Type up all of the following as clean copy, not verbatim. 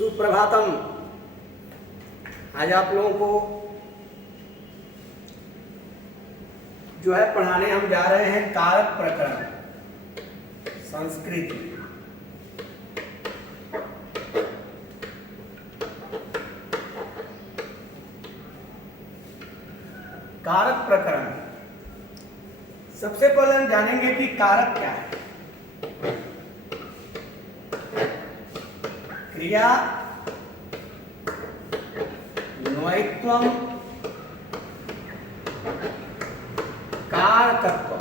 सुप्रभातम। आज आप लोगों को जो है पढ़ाने हम जा रहे हैं कारक प्रकरण संस्कृत में। कारक प्रकरण सबसे पहले हम जानेंगे कि कारक क्या है। क्रिया न्वयित्वम कारकत्व।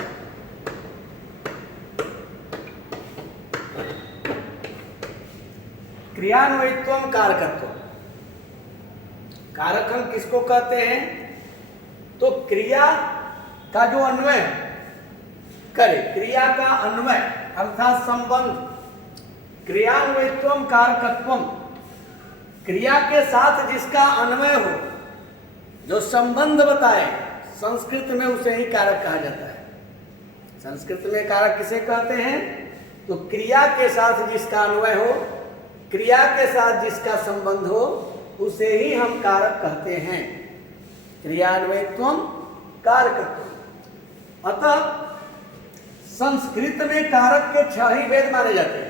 क्रियान्वयित्वम कारकत्व। कारक हम किसको कहते हैं? तो क्रिया का जो अन्वय करे, क्रिया का अन्वय अर्थात संबंध। क्रियान्वयित्वम कारकत्वम, क्रिया के साथ जिसका अन्वय हो, जो संबंध बताए, संस्कृत में उसे ही कारक कहा जाता है। संस्कृत में कारक किसे कहते हैं? तो क्रिया के साथ जिसका अन्वय हो, क्रिया के साथ जिसका संबंध हो, उसे ही हम कारक कहते हैं। क्रियान्वयित्वम कारकत्वम। अतः संस्कृत में कारक के 6 ही भेद माने जाते हैं।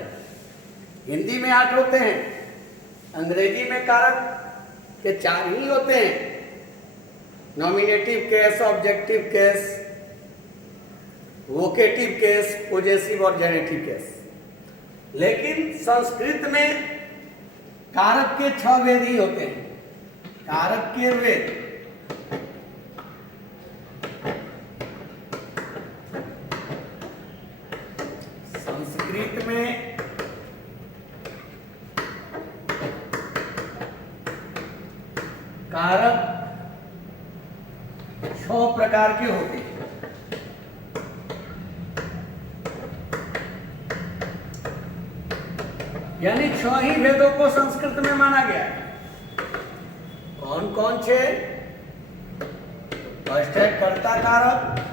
हिंदी में 8 होते हैं, अंग्रेजी में कारक के 4 ही होते हैं। Nominative case, objective case, vocative case, possessive और जेनेटिव केस। लेकिन संस्कृत में कारक के 6 भेद ही होते हैं। कारक के भेद संस्कृत में कारक 6 प्रकार के होते हैं। यानी 6 ही भेदों को संस्कृत में माना गया है। कौन कौन से? फर्स्ट है कर्ता कारक,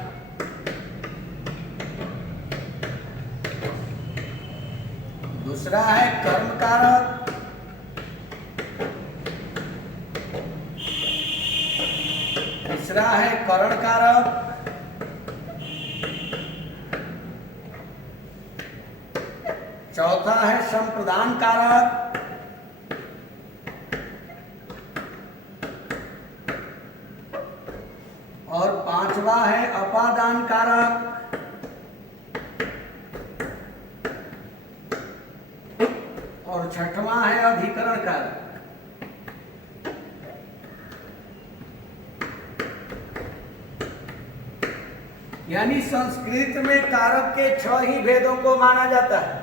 दूसरा है कर्म कारक, तीसरा है करण कारक, चौथा है संप्रदान कारक, और 5वां है अपादान कारक, और 6वां है अधिकरण कारक। यानी संस्कृत में कारक के 6 ही भेदों को माना जाता है।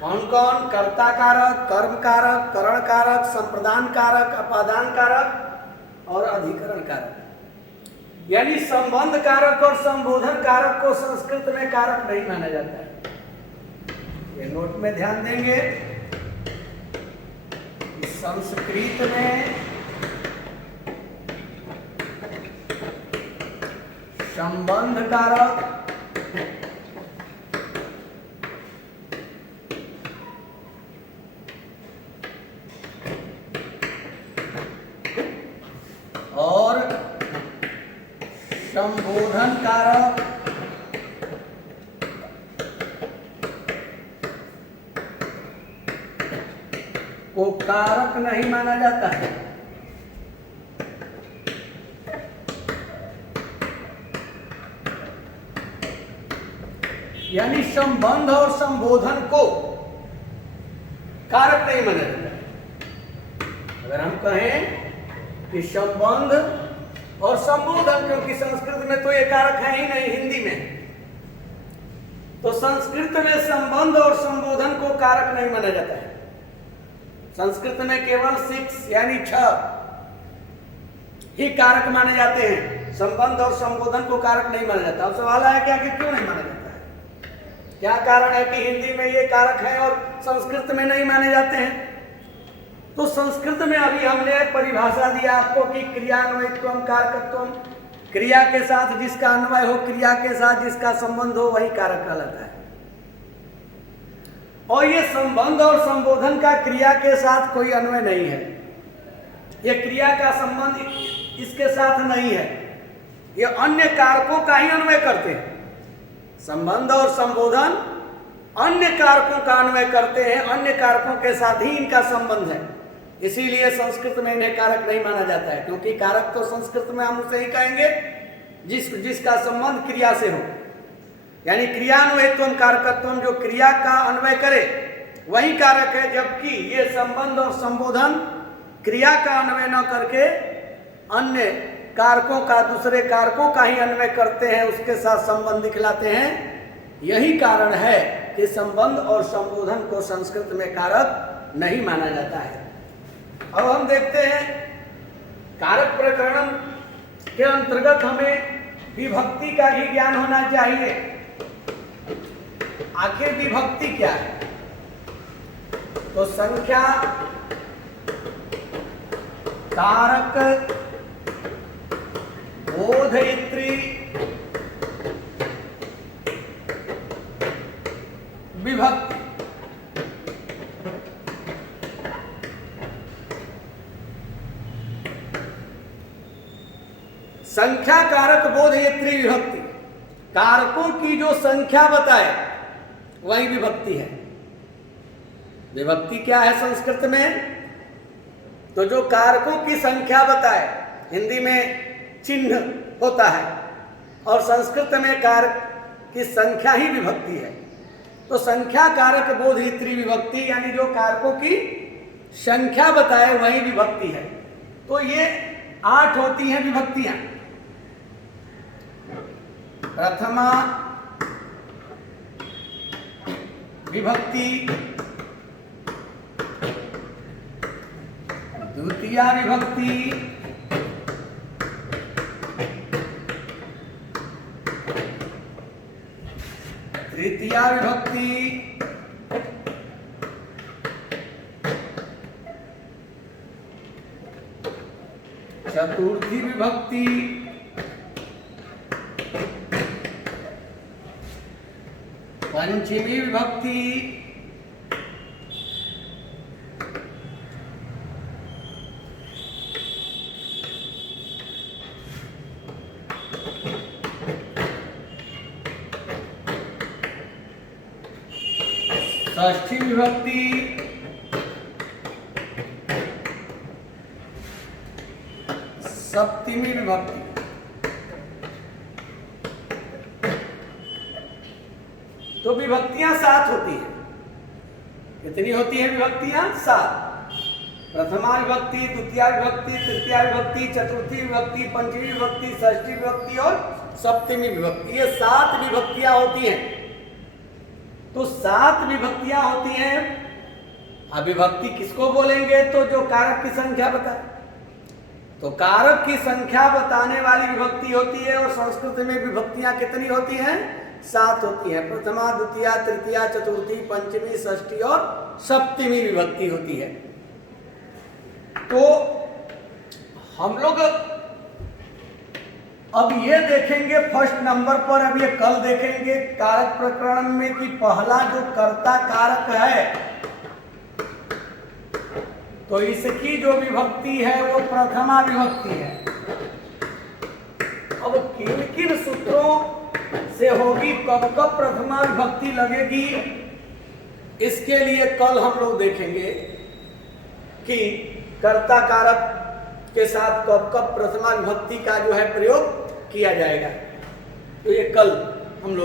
कौन कौन? कर्ता कारक, कर्म कारक, करण कारक, संप्रदान कारक, अपादान कारक और अधिकरण कारक। यानी संबंध कारक और संबोधन कारक को संस्कृत में कारक नहीं माना जाता है। ये नोट में ध्यान देंगे। संस्कृत में संबंध कारक और संबोधन कारक को कारक नहीं माना जाता है। यानी संबंध और संबोधन को कारक नहीं माना जाता है। अगर हम कहें कि संबंध और संबोधन, क्योंकि संस्कृत में तो ये कारक है ही नहीं, हिंदी में, तो संस्कृत में संबंध और संबोधन को कारक नहीं माना जाता है। संस्कृत में केवल 6 यानी 6 ही कारक माने जाते हैं। संबंध और संबोधन को कारक नहीं माना जाता। अब सवाल आया क्या कि क्यों नहीं माना जाता है? क्या कारण है कि हिंदी में ये कारक है और संस्कृत में नहीं माने जाते हैं? तो संस्कृत में अभी हमने परिभाषा दिया आपको कि क्रियान्वयित्वम कारकत्वम, क्रिया के साथ जिसका अन्वय हो, क्रिया के साथ जिसका संबंध हो, वही कारक कहलाता है। और ये संबंध और संबोधन का क्रिया के साथ कोई अन्वय नहीं है। ये क्रिया का संबंध इसके साथ नहीं है, ये अन्य कारकों का ही अन्वय करते हैं। संबंध और संबोधन अन्य कारकों का अन्वय करते हैं, अन्य कारकों के साथ ही इनका संबंध है। इसीलिए संस्कृत में इन्हें कारक नहीं माना जाता है, क्योंकि कारक तो संस्कृत में हम उसे ही कहेंगे जिसका संबंध क्रिया से हो, यानी क्रियान्वयत्वम कारकत्वम, जो क्रिया का अन्वय करे वही कारक है। जबकि ये संबंध और संबोधन क्रिया का अन्वय न करके अन्य कारकों का, दूसरे कारकों का ही अन्वय करते हैं, उसके साथ संबंध दिखलाते हैं। यही कारण है कि संबंध और संबोधन को संस्कृत में कारक नहीं माना जाता है। अब हम देखते हैं कारक प्रकरण के अंतर्गत हमें विभक्ति का ही ज्ञान होना चाहिए। आखिर विभक्ति क्या है? तो संख्या कारक बोधयित्री विभक्ति। संख्या कारक बोधयित्री विभक्ति, कारकों की जो संख्या बताए वही विभक्ति है। विभक्ति क्या है संस्कृत में? तो जो कारकों की संख्या बताए, हिंदी में चिन्ह होता है और संस्कृत में कारक की संख्या ही विभक्ति है। तो संख्या कारक बोधयित्री विभक्ति, यानी जो कारकों की संख्या बताए वही विभक्ति है। तो ये 8 होती हैं विभक्तियां। प्रथमा विभक्ति, द्वितीया विभक्ति, तृतीया विभक्ति, चतुर्थी विभक्ति, पंचमी विभक्ति, षष्ठी विभक्ति, सप्तमी विभक्ति। तो विभक्तियां 7 होती हैं। कितनी होती हैं विभक्तियां? 7। प्रथमा विभक्ति, द्वितीया विभक्ति, तृतीया विभक्ति, चतुर्थी विभक्ति, पंचमी विभक्ति, षष्ठी विभक्ति और सप्तमी विभक्ति। ये 7 विभक्तियां होती हैं। तो 7 विभक्तियां होती हैं। अब विभक्ति किसको बोलेंगे? तो जो कारक की संख्या बताए। तो कारक की संख्या बताने वाली विभक्ति होती है। और संस्कृत में विभक्तियां कितनी होती हैं? 7 होती हैं। प्रथमा, द्वितीया, तृतीया, चतुर्थी, पंचमी, षष्ठी और सप्तमी विभक्ति होती है। तो हम लोग अब ये देखेंगे फर्स्ट नंबर पर, अब ये कल देखेंगे कारक प्रकरण में कि पहला जो कर्ता कारक है, तो इसकी जो विभक्ति है वो प्रथमा विभक्ति है। अब किन किन सूत्रों से होगी, कब कब प्रथमा विभक्ति लगेगी, इसके लिए कल हम लोग देखेंगे कि कर्ता कारक के साथ कब कब प्रथमा विभक्ति का जो है प्रयोग किया जाएगा। तो ये कल हम लोग